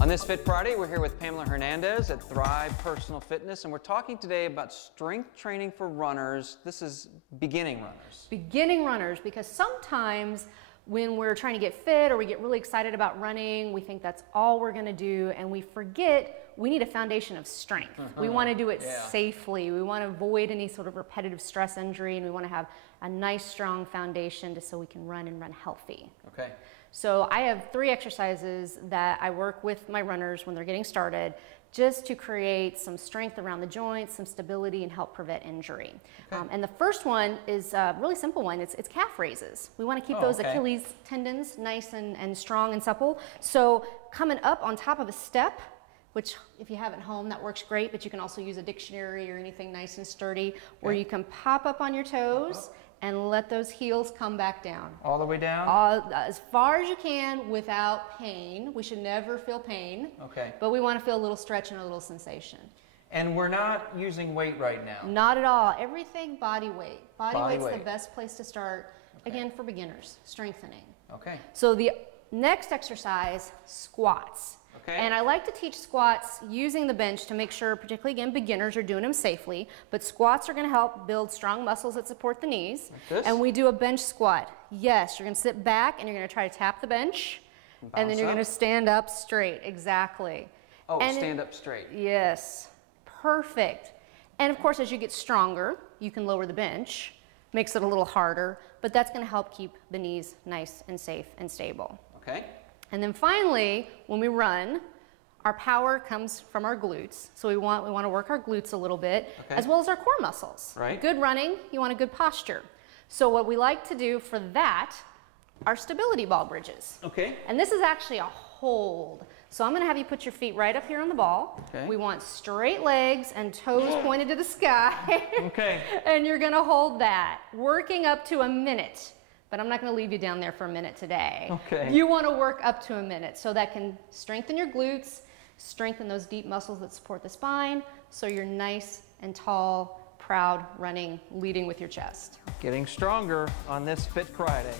On this Fit Friday, we're here with Pamela Hernandez at Thrive Personal Fitness, and we're talking today about strength training for runners. This is beginning runners. Beginning runners, because sometimes when we're trying to get fit or we get really excited about running, we think that's all we're going to do, and we forget we need a foundation of strength. We want to do it safely. We want to avoid any sort of repetitive stress injury, and we want to have a nice, strong foundation just so we can run and run healthy. Okay. So I have 3 exercises that I work with my runners when they're getting started, just to create some strength around the joints, some stability, and help prevent injury. Okay. And the first one is a really simple one. It's calf raises. We want to keep those Achilles tendons nice and strong and supple. So coming up on top of a step, which if you have at home, that works great, but you can also use a dictionary or anything nice and sturdy, where you can pop up on your toes and let those heels come back down. All the way down? As far as you can without pain. We should never feel pain. Okay. But we want to feel a little stretch and a little sensation. And we're not using weight right now? Not at all. Everything body weight. Body weight's weight. the best place to start, again, for beginners, strengthening. Okay. So the next exercise, squats. Okay. And I like to teach squats using the bench to make sure, particularly again, beginners are doing them safely. But squats are going to help build strong muscles that support the knees. Like this? And we do a bench squat. Yes, you're going to sit back and you're going to try to tap the bench. And then you're going to stand up straight. Exactly. Oh, and stand up straight. Yes. Perfect. And of course, as you get stronger, you can lower the bench. Makes it a little harder, but that's going to help keep the knees nice and safe and stable. Okay. And then finally, when we run, our power comes from our glutes. So we want to work our glutes a little bit, as well as our core muscles. Right. Good running, you want a good posture. So what we like to do for that are stability ball bridges. Okay. And this is actually a hold. So I'm going to have you put your feet right up here on the ball. Okay. We want straight legs and toes pointed to the sky. Okay. And you're going to hold that, working up to a minute. But I'm not going to leave you down there for a minute today. Okay. You want to work up to a minute, so that can strengthen your glutes, strengthen those deep muscles that support the spine, so you're nice and tall, proud, running, leading with your chest. Getting stronger on this Fit Friday.